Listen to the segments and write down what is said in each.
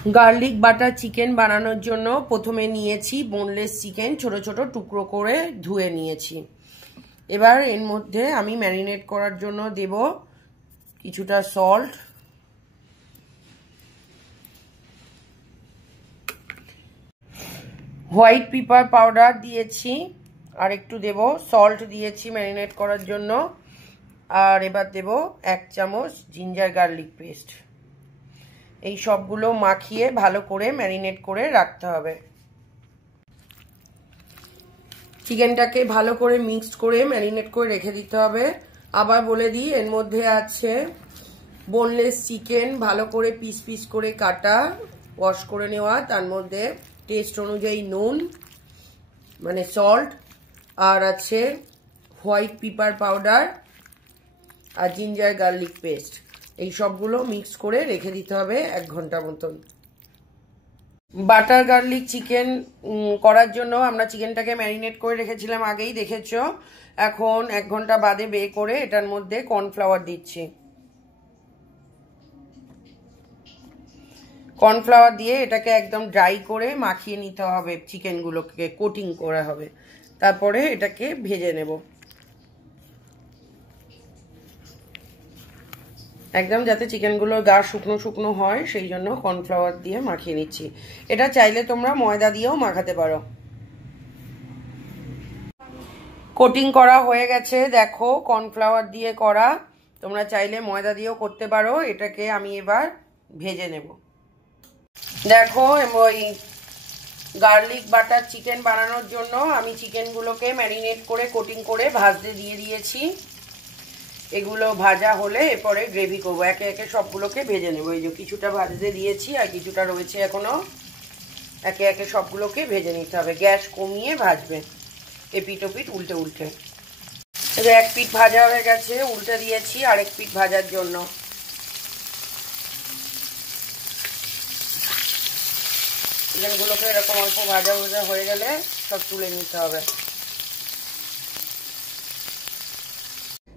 Garlic butter chicken বানানোর জন্য প্রথমে নিয়েছি বোনলেস চিকেন, ছোট ছোট টুকরো করে ধুয়ে নিয়েছি। এবার এর মধ্যে আমি ম্যারিনেট করার জন্য দেব কিছুটা সল্ট, হোয়াইট পেপার পাউডার দিয়েছি, আর একটু দেব সল্ট দিয়েছি ম্যারিনেট করার জন্য, আর এবার দেব 1 চামচ জিঞ্জার গার্লিক পেস্ট। এই সবগুলো মাখিয়ে ভালো করে ম্যারিনেট করে রাখতে হবে। চিকেনটাকে ভালো করে মিক্সড করে ম্যারিনেট করে রেখে দিতে হবে। আবার বলে দিই, এর মধ্যে আছে বোনলেস চিকেন ভালো করে পিস পিস করে কাটা, ওয়াশ করে নেওয়া, তার মধ্যে টেস্ট অনুযায়ী নুন মানে সল্ট, আর আছে হোয়াইট পেপার পাউডার আর জিঞ্জার গার্লিক পেস্ট। এই সবগুলো মিক্স করে রেখে দিতে হবে 1 ঘন্টা মতন। বাটার গার্লিক চিকেন করার জন্য আমরা চিকেনটাকে ম্যারিনেট করে রেখেছিলাম, আগেই দেখেছো। এখন 1 ঘন্টা বাদে বের করে এটার মধ্যে কর্নফ্লাওয়ার দিচ্ছি। কর্নফ্লাওয়ার দিয়ে এটাকে একদম ড্রাই করে মাখিয়ে নিতে হবে, চিকেনগুলোকে কোটিং করা হবে। তারপরে এটাকে ভেজে নেব, একদম যাতে চিকেনগুলোর গা শুকনো শুকনো হয়, সেই জন্য কর্নফ্লাওয়ার দিয়ে মাখিয়ে নিচ্ছি। এটা চাইলে তোমরা ময়দা দিয়েও মাখাতে পারো। কোটিং করা হয়ে গেছে, দেখো কর্নফ্লাওয়ার দিয়ে করা, তোমরা চাইলে ময়দা দিয়েও করতে পারো। এটাকে আমি এবার ভেজে নেব। দেখো ওই গার্লিক বাটার চিকেন বানানোর জন্য আমি চিকেনগুলোকে ম্যারিনেট করে কোটিং করে ভাজতে দিয়ে দিয়েছি। এগুলো ভাজা হলে এরপরে গ্রেভি করবো, একে একে সবগুলোকে ভেজে নেবো। এই যে কিছুটা ভাজতে দিয়েছি আর কিছুটা রয়েছে এখনো, একে একে সবগুলোকে ভেজে নিতে হবে। গ্যাস কমিয়ে ভাজবে, এপিট ওপিট উল্টে উল্টে। এবার 1 পিঠ ভাজা হয়ে গেছে, উল্টে দিয়েছি আরেক পিঠ ভাজার জন্য। চিকেনগুলোকে এরকম অল্প ভাজা ভাজা হয়ে গেলে সব তুলে নিতে হবে।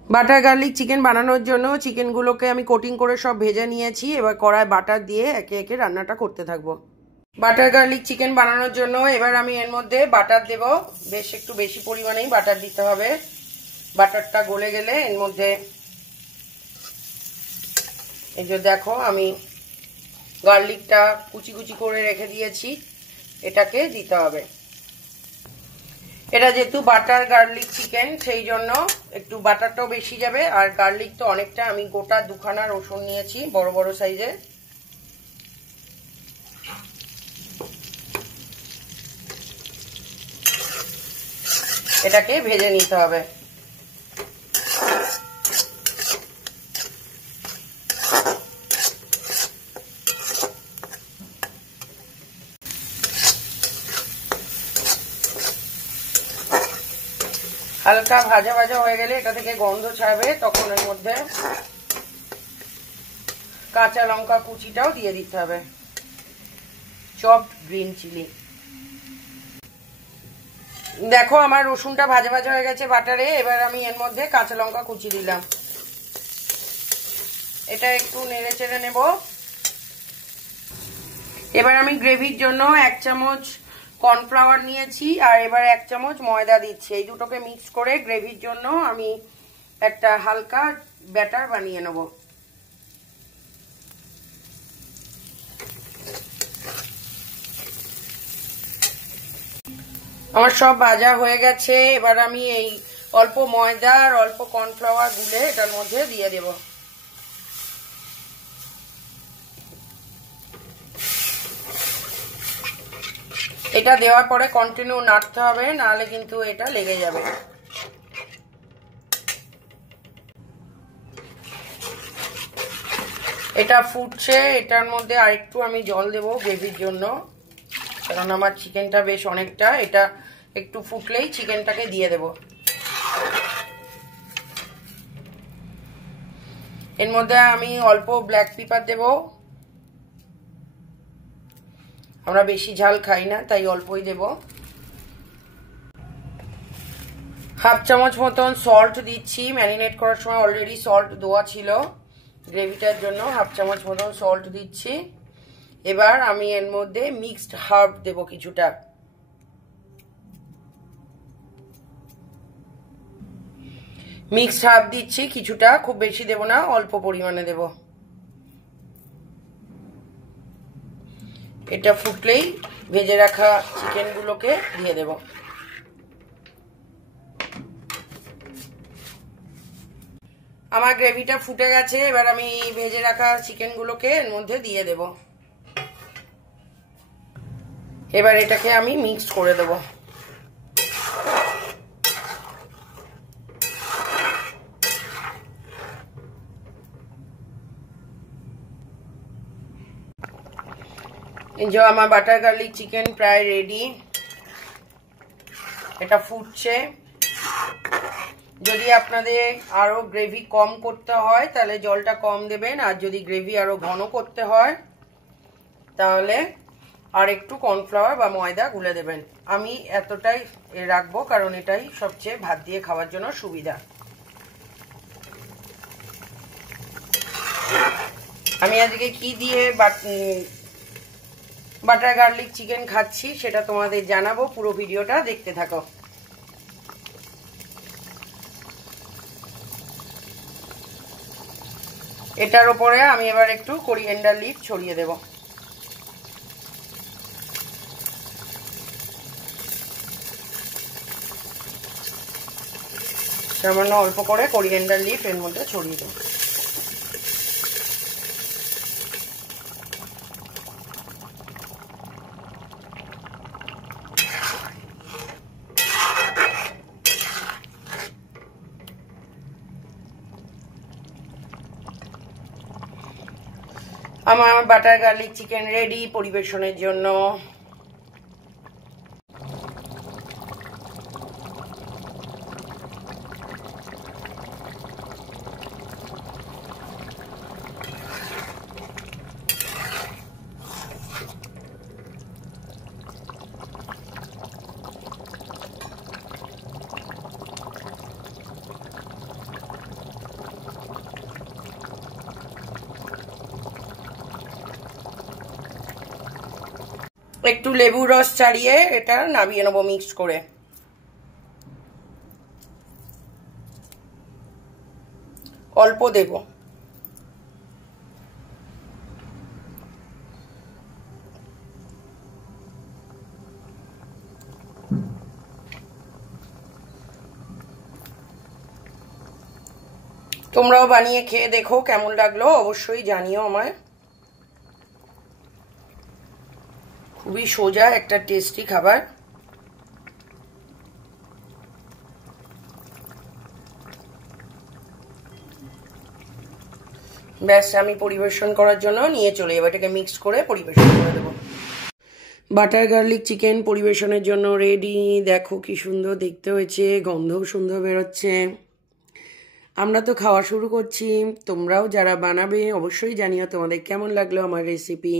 বাটার গার্লিক চিকেন বানানোর জন্য চিকেনগুলোকে আমি কোটিং করে সব ভেজে নিয়েছি। এবার কড়ায় বাটার দিয়ে একে একে রান্নাটা করতে থাকবো। বাটার গার্লিক চিকেন বানানোর জন্য এবার আমি এর মধ্যে বাটার দেব, বেশ একটু বেশি পরিমাণেই বাটার দিতে হবে। বাটারটা গলে গেলে এর মধ্যে এই যে দেখো আমি গার্লিকটা কুচি কুচি করে রেখে দিয়েছি, এটাকে দিতে হবে। এটা যেহেতু বাটার গার্লিক চিকেন, সেই জন্য একটু বাটারটাও বেশি যাবে, আর গার্লিক তো অনেকটা। আমি গোটা 2খানা রসুন নিয়েছি বড় বড় সাইজে। এটাকে ভেজে নিতে হবে। হালকা ভাজা ভাজা হয়ে গেলে এটা থেকে গন্ধ ছাড়বে, তখন এর মধ্যে কাঁচা লঙ্কা কুচিটাও দিয়ে দিতে হবে, চপড গ্রিন চিলি। দেখো আমার রসুনটা ভাজা ভাজা হয়ে গেছে বাটারে। এবার আমি এর মধ্যে কাঁচা লঙ্কা কুচি দিলাম, এটা একটু নেড়ে চেড়ে নেব। এবার আমি গ্রেভির জন্য 1 চামচ কর্নফ্লাওয়ার নিয়েছি, আর এবার 1 চামচ ময়দা দিচ্ছি। এই দুটোকে মিক্স করে গ্রেভির জন্য আমি একটা হালকা ব্যাটার বানিয়ে নেব। আমার সব ভাজা হয়ে গেছে। এবার আমি এই অল্প ময়দা আর অল্প কর্নফ্লাওয়ার গুলে এটার মধ্যে দিয়ে দেব। এটা দেওয়ার পরে কন্টিনিউ নাড়তে হবে, নাহলে কিন্তু এটা লেগে যাবে। এটা ফুটছে, এটার মধ্যে আরেকটু আমি জল দেব গ্রেভির জন্য, কারণ আমার চিকেনটা বেশ অনেকটা। এটা একটু ফুটলেই চিকেনটাকে দিয়ে দেব। এর মধ্যে আমি অল্প ব্ল্যাক পেপার দেব, আমরা বেশি ঝাল খাই না তাই অল্পই দেব। 1/2 চামচ মতন সল্ট দিচ্ছি, ম্যারিনেট করার সময় অলরেডি সল্ট দেওয়া ছিল। গ্রেভিটার জন্য 1/2 চামচ মতন সল্ট দিচ্ছি। এবার আমি এর মধ্যে মিক্সড হার্ব দেব কিছুটা। মিক্সড হার্ব দিচ্ছি কিছুটা, খুব বেশি দেব না, অল্প পরিমাণে দেব। এটা ফুটলেই ভেজে রাখা চিকেনগুলোকে দিয়ে দেব। আমার গ্রেভিটা ফুটে গেছে, এবার আমি ভেজে রাখা চিকেনগুলোকে এর মধ্যে দিয়ে দেব। এবার এটাকে আমি মিক্স করে দেব। এই যে আমার বাটার গার্লিক চিকেন প্রায় রেডি। এটা ফুটছে। যদি আপনাদের আরো গ্রেভি কম করতে হয় তাহলে জলটা কম দেবেন, আর যদি গ্রেভি আরো ঘন করতে হয় তাহলে আর একটু কর্নফ্লাওয়ার বা ময়দা গুলে দেবেন। আমি এতটাই রাখবো কারণ এটাই সবচেয়ে ভাত দিয়ে খাওয়ার জন্য সুবিধা। আমি আজকে কি দিয়ে বাটার গার্লিক চিকেন খাচ্ছি সেটা তোমাদের জানাবো, পুরো ভিডিওটা দেখতে থাকো। এটার উপরে আমি এবার একটু কোরিয়েন্ডার লিভ ছড়িয়ে দেব। সামান্য অল্প করে কোরিয়েন্ডার লিভ এর মধ্যে ছড়িয়ে দেব। আমার বাটার গার্লিক চিকেন রেডি পরিবেশনের জন্য। একটু লেবুর রস ছাড়িয়ে এটা নামিয়ে নেবো মিক্স করে। অল্প দেব। তোমরাও বানিয়ে খেয়ে দেখো কেমন লাগলো, অবশ্যই জানিও আমায়। খুবই সোজা একটা টেস্টি খাবার। ব্যাস আমি পরিবেশন করার জন্য নিয়ে চলে যাবো। এটাকে মিক্স করে পরিবেশন করে দেবো। বাটার গার্লিক চিকেন পরিবেশনের জন্য রেডি। দেখো কি সুন্দর দেখতে হয়েছে, গন্ধও সুন্দর বেরোচ্ছে। আমরা তো খাওয়া শুরু করছি, তোমরাও যারা বানাবে অবশ্যই জানিও তোমাদের কেমন লাগলো আমার রেসিপি।